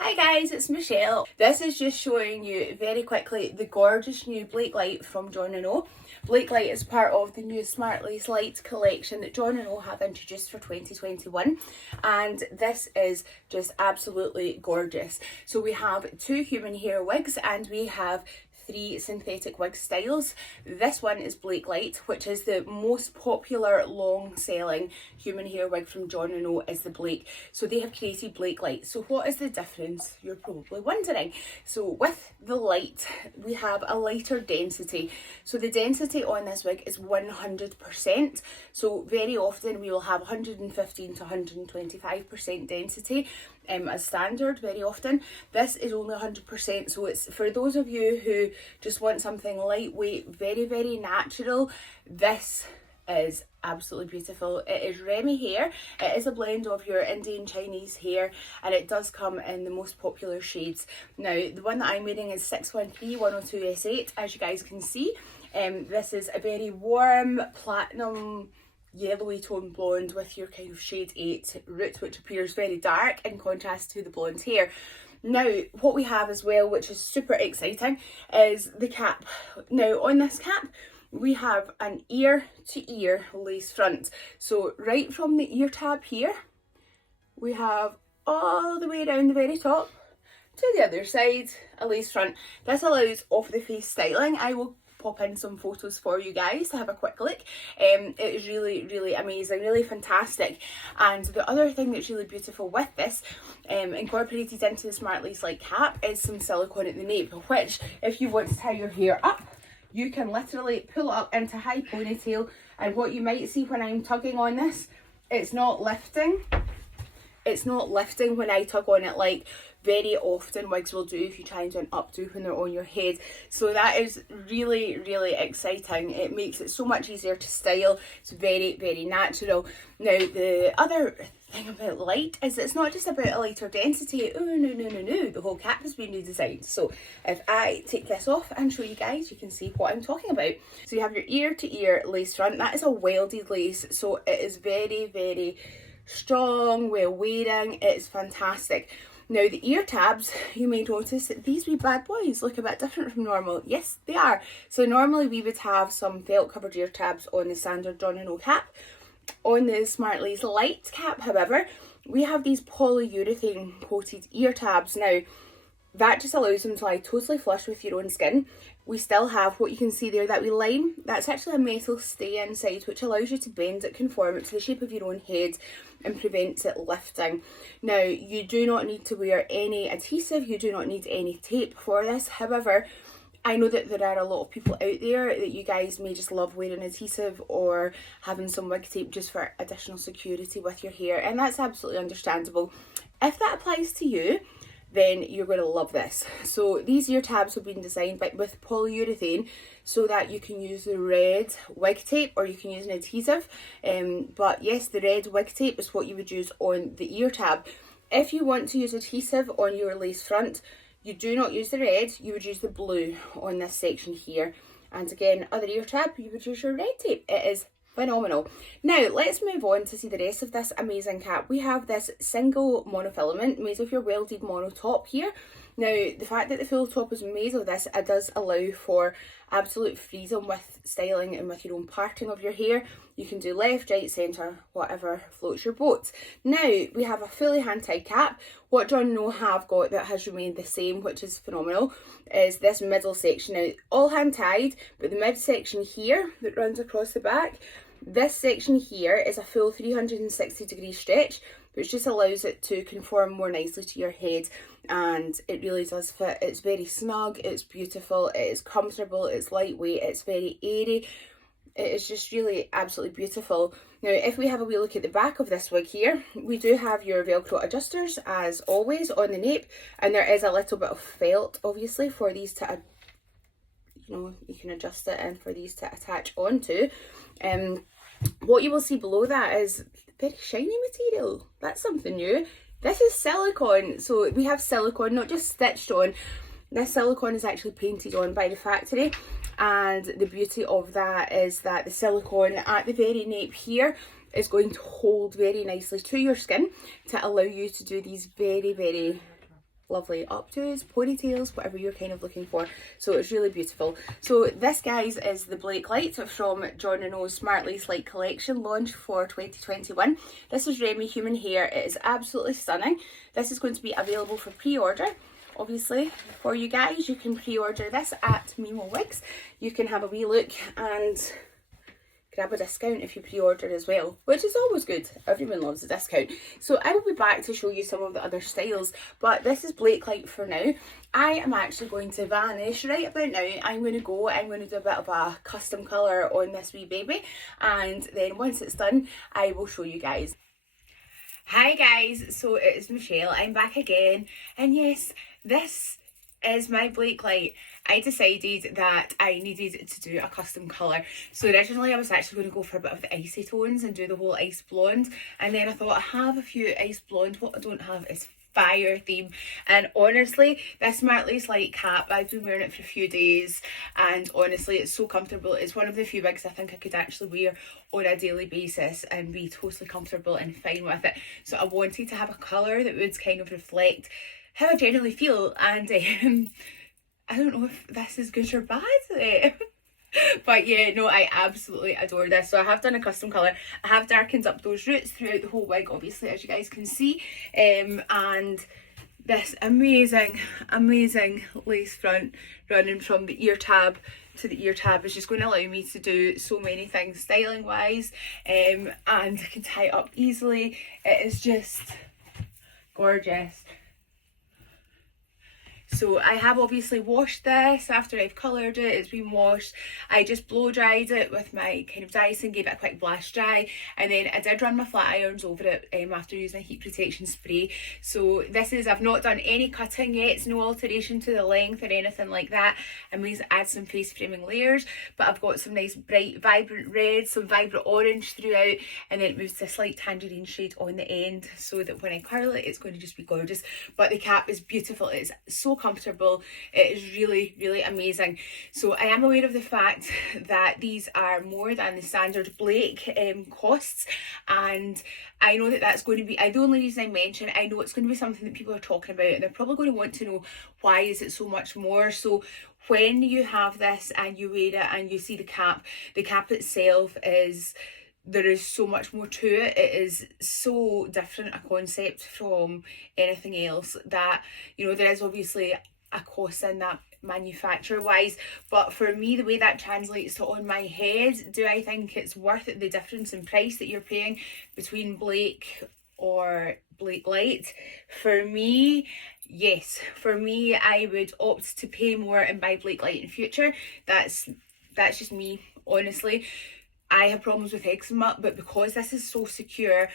Hi guys, it's Michelle. This is just showing you very quickly the gorgeous new Blake Light from Jon Renau. Blake Light is part of the new SMARTLACE LITE collection that Jon Renau have introduced for 2021, and this is just absolutely gorgeous. So we have 2 human hair wigs and we have 3 synthetic wig styles. This one is Blake Light, which is the most popular long selling human hair wig from Jon Renau, is the Blake. So they have created Blake Light. So what is the difference, you're probably wondering? So with the light, we have a lighter density. So the density on this wig is 100%. So very often we will have 115 to 125% density as standard very often. This is only 100%, so it's for those of you who just want something lightweight, very natural. This is absolutely beautiful. It is Remy hair. It is a blend of your Indian Chinese hair, and it does come in the most popular shades. Now the one that I'm wearing is 613-102S8, as you guys can see. This is a very warm platinum yellowy tone blonde with your kind of shade 8 root, which appears very dark in contrast to the blonde hair. Now what we have as well, which is super exciting, is the cap. Now on this cap we have an ear to ear lace front. So right from the ear tab here, we have all the way down the very top to the other side a lace front. This allows off the face styling. I will pop in some photos for you guys to have a quick look. It is really amazing, really fantastic. And the other thing that's really beautiful with this, incorporated into the SMARTLACE LITE cap, is some silicone at the nape, which if you want to tie your hair up, you can literally pull it up into high ponytail. And what you might see when I'm tugging on this, it's not lifting. It's not lifting when I tug on it like very often wigs will do if you try and do an updo when they're on your head. So that is really exciting. It makes it so much easier to style. It's very natural. Now the other thing about light is it's not just about a lighter density. Oh no, the whole cap has been redesigned. So if I take this off and show you guys, you can see what I'm talking about. So you have your ear to ear lace front. That is a welded lace, so it is very strong, well wearing. It's fantastic. Now the ear tabs, you may notice that these wee bad boys look a bit different from normal. Yes, they are. So normally we would have some felt covered ear tabs on the standard Jon Renau cap. On the SMARTLACE LITE cap, however, we have these polyurethane coated ear tabs. Now that just allows them to lie totally flush with your own skin. We still have what you can see there, that wee line. That's actually a metal stay inside, which allows you to bend it, conform it to the shape of your own head, and prevents it lifting. Now you do not need to wear any adhesive, you do not need any tape for this. However, I know that there are a lot of people out there that you guys may just love wearing adhesive or having some wig tape just for additional security with your hair, and that's absolutely understandable. If that applies to you, then you're going to love this. So these ear tabs have been designed with polyurethane so that you can use the red wig tape or you can use an adhesive. But yes, the red wig tape is what you would use on the ear tab. If you want to use adhesive on your lace front, you do not use the red, you would use the blue on this section here. And again, other ear tab, you would use your red tape. It is phenomenal. Now let's move on to see the rest of this amazing cap. We have this single monofilament made of your welded mono top here. Now the fact that the full top is made of this, it does allow for absolute freedom with styling and with your own parting of your hair. You can do left, right, centre, whatever floats your boat. Now we have a fully hand-tied cap. What Jon Renau have got that has remained the same, which is phenomenal, is this middle section. Now all hand-tied, but the mid-section here that runs across the back, this section here is a full 360-degree stretch, which just allows it to conform more nicely to your head, and it really does fit. It's very snug, it's beautiful, it is comfortable, it's lightweight, it's very airy. It is just really absolutely beautiful. Now if we have a wee look at the back of this wig here, we do have your Velcro adjusters as always on the nape, and there is a little bit of felt obviously for these to, you can adjust it and for these to attach onto. What you will see below that is very shiny material. That's something new. This is silicone. So we have silicone not just stitched on. This silicone is actually painted on by the factory, and the beauty of that is that the silicone at the very nape here is going to hold very nicely to your skin to allow you to do these very lovely updos, ponytails, whatever you're kind of looking for. So it's really beautiful. So this, guys, is the Blake Light from Jon Renau's Smart Lace Light collection, launched for 2021. This is Remy human hair. It is absolutely stunning. This is going to be available for pre-order. Obviously, for you guys, you can pre-order this at MiMo Wigs. You can have a wee look and grab a discount if you pre-order as well, which is always good. Everyone loves a discount. So I will be back to show you some of the other styles, but this is Blake Light for now. I am actually going to vanish right about now. I'm going to do a bit of a custom colour on this wee baby, and then once it's done, I will show you guys. Hi guys, so it's Michelle. I'm back again, and yes, this is my Blake Light. I decided that I needed to do a custom colour. So originally I was actually going to go for a bit of the icy tones and do the whole ice blonde, and then I thought I have a few ice blonde. What I don't have is fire theme. And honestly, this Smart Lace Light cap, I've been wearing it for a few days, and honestly it's so comfortable. It's one of the few wigs I think I could actually wear on a daily basis and be totally comfortable and fine with it. So I wanted to have a colour that would kind of reflect how I generally feel, and I don't know if this is good or bad. But yeah, no, I absolutely adore this. So I have done a custom colour. I have darkened up those roots throughout the whole wig, obviously, as you guys can see. And this amazing lace front running from the ear tab to the ear tab is just going to allow me to do so many things styling wise, and I can tie it up easily. It is just gorgeous. So I have obviously washed this after I've coloured it. It's been washed. I just blow dried it with my kind of Dyson, gave it a quick blast dry, and then I did run my flat irons over it after using a heat protection spray. So this is, I've not done any cutting yet. It's no alteration to the length or anything like that. I may add some face framing layers, but I've got some nice bright vibrant red, some vibrant orange throughout, and then it moves to a slight tangerine shade on the end, so that when I curl it, it's going to just be gorgeous. But the cap is beautiful. It's so comfortable. It is really amazing. So I am aware of the fact that these are more than the standard Blake costs, and I know that that's going to be, the only reason I mention, I know it's going to be something that people are talking about, and they're probably going to want to know why is it so much more. So when you have this and you wear it and you see the cap itself is, there is so much more to it. It is so different a concept from anything else that, you know, there is obviously a cost in that manufacturer wise, but for me, the way that translates to on my head, do I think it's worth it, the difference in price that you're paying between Blake or Blake Light? For me, yes. For me, I would opt to pay more and buy Blake Light in future. That's just me, honestly. I have problems with eczema, but because this is so secure,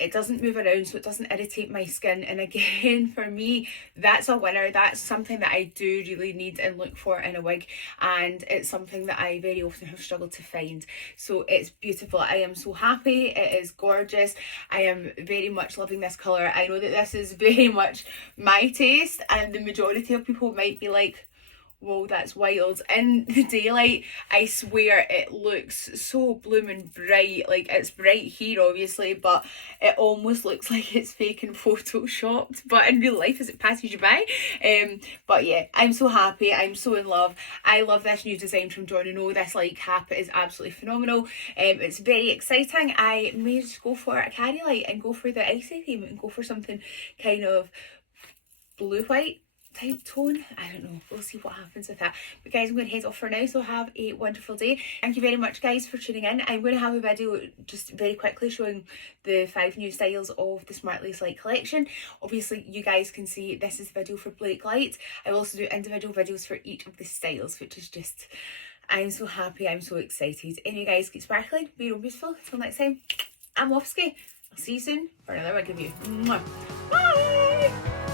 it doesn't move around, so it doesn't irritate my skin. And again, for me, that's a winner. That's something that I do really need and look for in a wig, and it's something that I very often have struggled to find. So it's beautiful. I am so happy. It is gorgeous. I am very much loving this colour. I know that this is very much my taste, and the majority of people might be like, whoa, that's wild. In the daylight, I swear it looks so blooming bright. Like, it's bright here obviously, but it almost looks like it's fake and photoshopped, but in real life as it passes you by. But yeah, I'm so happy. I'm so in love. I love this new design from Jon Renau. This light cap is absolutely phenomenal. It's very exciting. I may just go for a carry light and go for the icy theme and go for something kind of blue-white type tone. I don't know, we'll see what happens with that. But guys, I'm going to head off for now, so have a wonderful day. Thank you very much guys for tuning in. I'm going to have a video just very quickly showing the 5 new styles of the Smart Lace Light collection. Obviously you guys can see this is the video for Blake Light. I will also do individual videos for each of the styles, which is just, I'm so happy, I'm so excited. Anyway guys, keep sparkling, be real beautiful. Till next time, I'm Offski. I'll see you soon for another wig review. Mwah. Bye!